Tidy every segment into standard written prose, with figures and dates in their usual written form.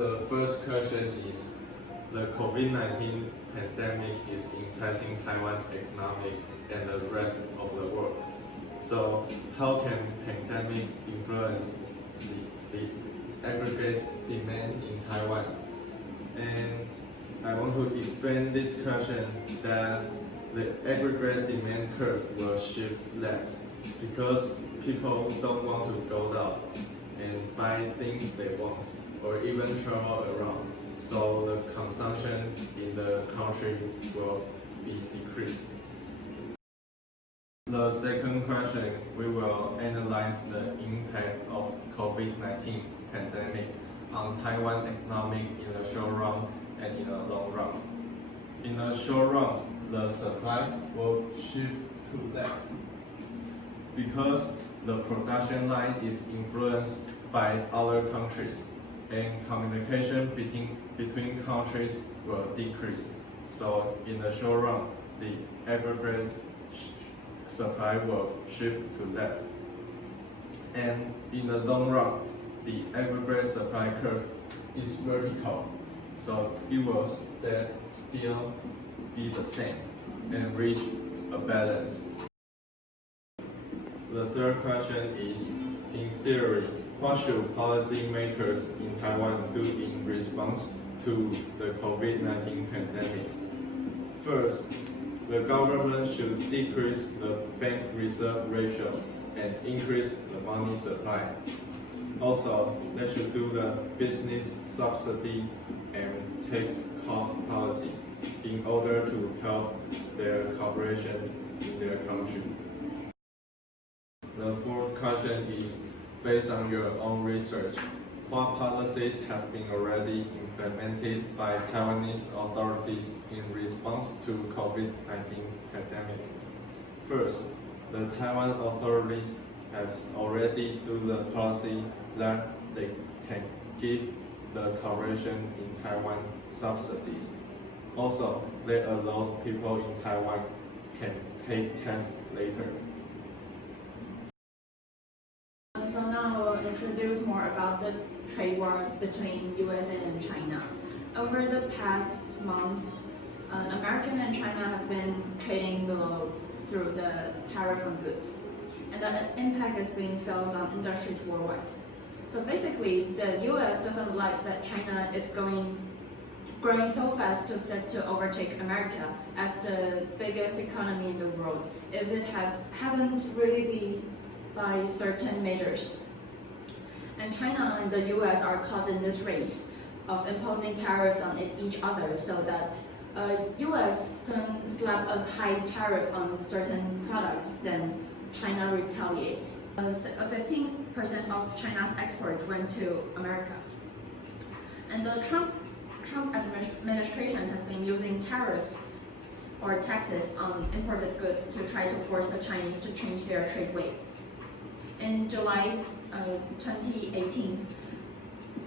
The first question is, the COVID-19 pandemic is impacting Taiwan economic and the rest of the world. So how can pandemic influence the aggregate demand in Taiwan? And I want to explain this question that the aggregate demand curve will shift left because people don't want to go out and buy things they want or even travel around. So the consumption in the country will be decreased. The second question, we will analyze the impact of COVID-19 pandemic on Taiwan economic in the short run and in the long run. In the short run, the supply will shift to left because the production line is influenced by other countries and communication between countries will decrease. So in the short run, the aggregate supply will shift to left. And in the long run, the aggregate supply curve is vertical, so it will still be the same and reach a balance. The third question is, in theory, what should policymakers in Taiwan do in response to the COVID-19 pandemic? First, the government should decrease the bank reserve ratio and increase the money supply. Also, they should do the business subsidy and tax cut policy in order to help their corporation in their country. The fourth question is, based on your own research, what policies have been already implemented by Taiwanese authorities in response to COVID-19 pandemic? First, the Taiwan authorities have already do the policy that they can give the corporation in Taiwan subsidies. Also, they allow people in Taiwan can pay tax later. So now I will introduce more about the trade war between USA and China. Over the past months, America and China have been trading below through the tariff on goods, and the impact is being felt on industries worldwide. So basically, the US doesn't like that China is growing so fast to set to overtake America as the biggest economy in the world, if it hasn't really been by certain measures. And China and the US are caught in this race of imposing tariffs on each other, so that US slap a high tariff on certain products, then China retaliates. 15% of China's exports went to America. And the Trump administration has been using tariffs or taxes on imported goods to try to force the Chinese to change their trade ways. In July 2018,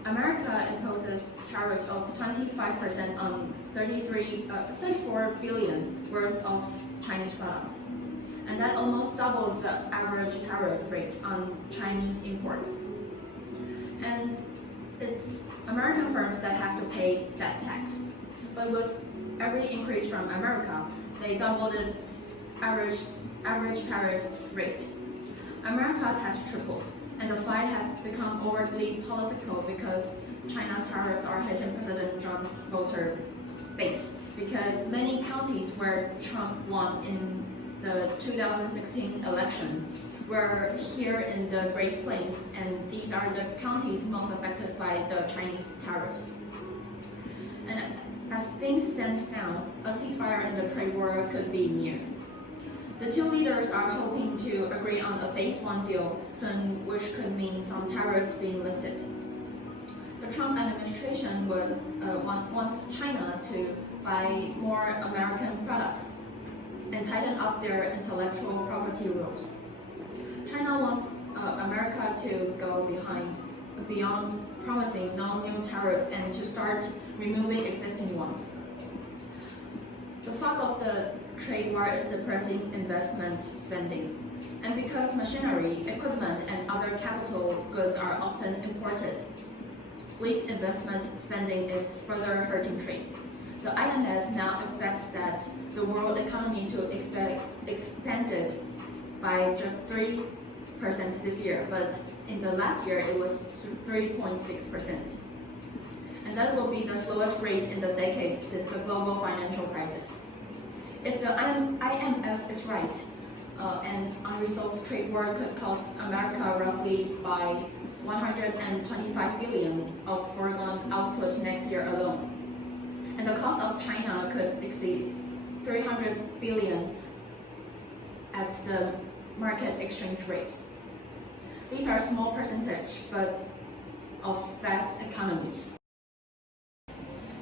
America imposes tariffs of 25% on 34 billion worth of Chinese products. And that almost doubled the average tariff rate on Chinese imports. And it's American firms that have to pay that tax. But with every increase from America, they doubled its average tariff rate. America's has tripled, and the fight has become overtly political because China's tariffs are hitting President Trump's voter base. Because many counties where Trump won in the 2016 election were here in the Great Plains, and these are the counties most affected by the Chinese tariffs. And as things stand now, a ceasefire in the trade war could be near. The two leaders are hoping to agree on a phase 1 deal soon, which could mean some tariffs being lifted. The Trump administration wants China to buy more American products and tighten up their intellectual property rules. China wants America to go beyond promising no new tariffs and to start removing existing ones. The fog of the trade war is depressing investment spending. And because machinery, equipment, and other capital goods are often imported, weak investment spending is further hurting trade. The IMF now expects that the world economy to expanded by just 3% this year, but in the last year it was 3.6%. And that will be the slowest rate in the decade since the global financial crisis. If the IMF is right, an unresolved trade war could cost America roughly by 125 billion of foregone output next year alone. And the cost of China could exceed 300 billion at the market exchange rate. These are small percentage, but of vast economies.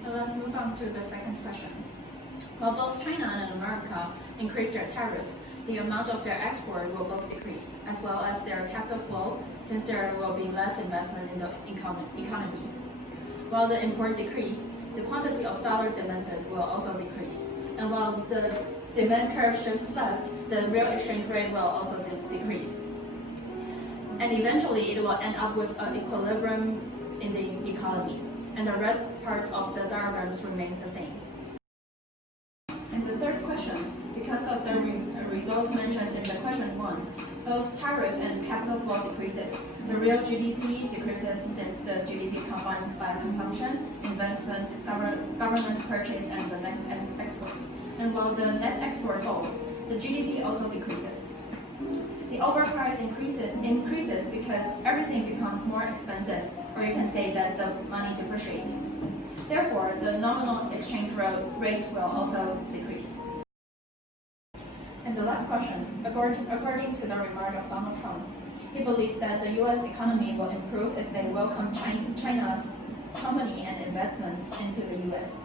Now let's move on to the second question. While both China and America increase their tariff, the amount of their export will both decrease, as well as their capital flow, since there will be less investment in the economy. While the import decrease, the quantity of dollar demanded will also decrease. And while the demand curve shifts left, the real exchange rate will also decrease. And eventually it will end up with an equilibrium in the economy, and the rest part of the diagrams remains the same. And the third question, because of the result mentioned in the question 1, both tariff and capital flow decreases. The real GDP decreases since the GDP combines by consumption, investment, government purchase, and the net export. And while the net export falls, the GDP also decreases. The overprice increases because everything becomes more expensive, or you can say that the money depreciates. Therefore, the nominal exchange rate will also decrease. And the last question, according to the remark of Donald Trump, he believes that the U.S. economy will improve if they welcome China's company and investments into the U.S.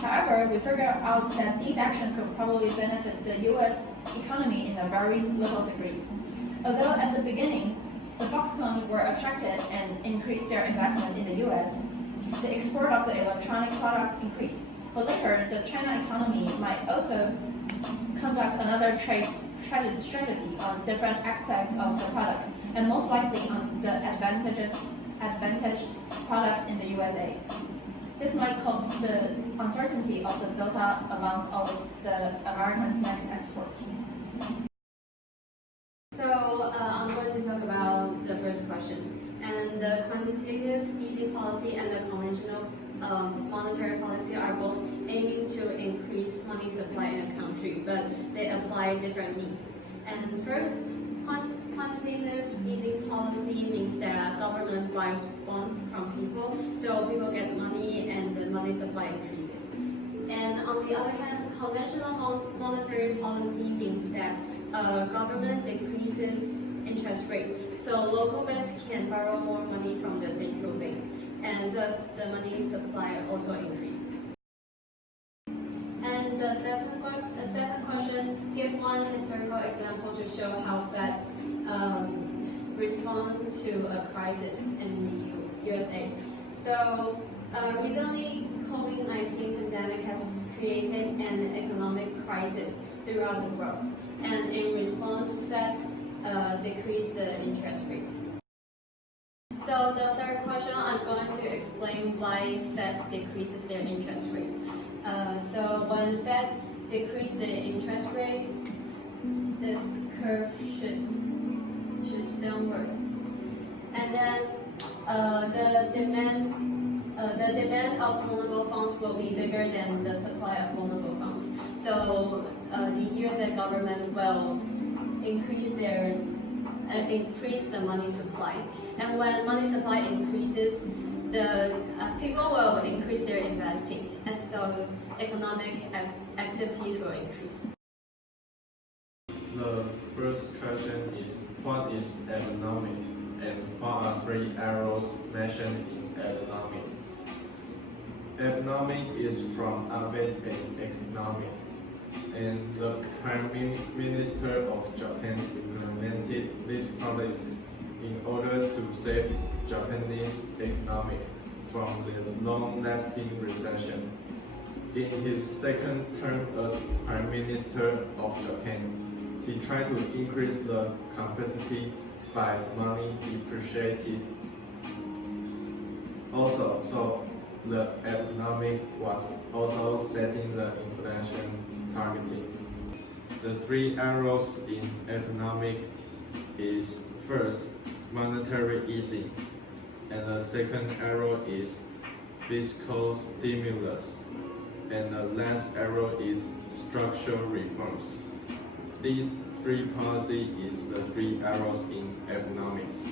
However, we figured out that these actions could probably benefit the U.S. economy in a very little degree. Although at the beginning, the Foxconn were attracted and increased their investment in the U.S., the export of the electronic products increased. But later, the China economy might also conduct another trade strategy on different aspects of the products, and most likely on the advantage products in the USA. This might cause the uncertainty of the delta amount of the Americans' next export. So I'm going to talk about the first question. And the quantitative easing policy and the conventional monetary policy are both aiming to increase money supply in a country, but they apply different means. And first, quantitative easing policy means that government buys bonds from people, so people get money and the money supply increases. And on the other hand, conventional monetary policy means that government decreases interest rate, so local banks can borrow more money from the central bank, and thus the money supply also increases. And the second question, give one historical example to show how Fed respond to a crisis in the USA. So recently, COVID-19 pandemic has created an economic crisis throughout the world, and in response, Fed decreased the interest rate. So the third question, I'm going to explain why Fed decreases their interest rate. So when Fed decreases the interest rate, this curve shifts downward, and then the demand of loanable funds will be bigger than the supply of loanable funds. So the USA government will increase the money supply, and when money supply increases, the people will increase their investing, and so economic activities will increase. The first question is, what is economic, and what are three arrows mentioned in economics? Economic is from Albert economic, and the Prime Minister of Japan implemented this policy in order to save Japanese economy from the long-lasting recession. In his second term as Prime Minister of Japan, he tried to increase the competitivity by money depreciated Also, so the economic was also setting the inflation targeting. The three arrows in economic is first, monetary easing, and the second arrow is fiscal stimulus, and the last arrow is structural reforms. These three policies is the three arrows in economics.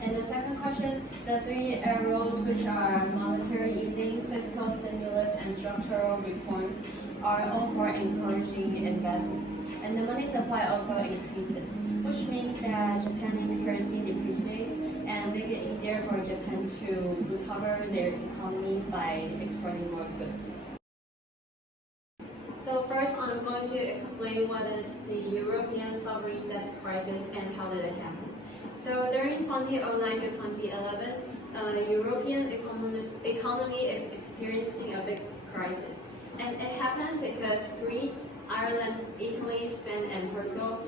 And the second question, the three arrows, which are monetary easing, fiscal stimulus, and structural reforms, are all for encouraging investment. And the money supply also increases, which means that Japanese currency depreciates and make it easier for Japan to recover their economy by exporting more goods. So first, I'm going to explain what is the European sovereign debt crisis and how did it happen. So during 2009 to 2011, European economy is experiencing a big crisis. And it happened because Greece, Ireland, Italy, Spain, and Portugal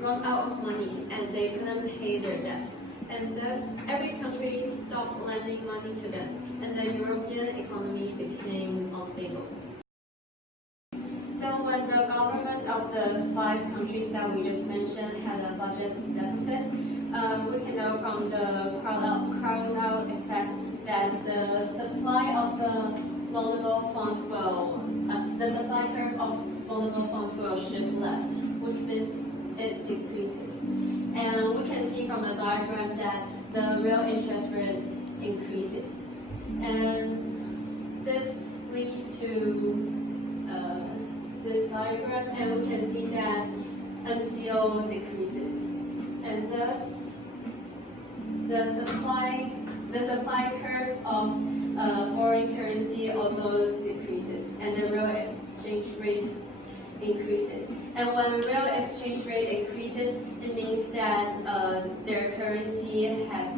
run out of money and they couldn't pay their debt. And thus, every country stopped lending money to them, and the European economy became unstable. So when the government of the 5 countries that we just mentioned had a budget deficit, we can know from the crowd-out effect that the supply of the vulnerable funds the supply curve of vulnerable funds will shift left, which means it decreases. And we can see from the diagram that the real interest rate increases. And this leads to this diagram, and we can see that NCO decreases. And thus, the supply curve of foreign currency also decreases, and the real exchange rate increases. And when real exchange rate increases, it means that their currency has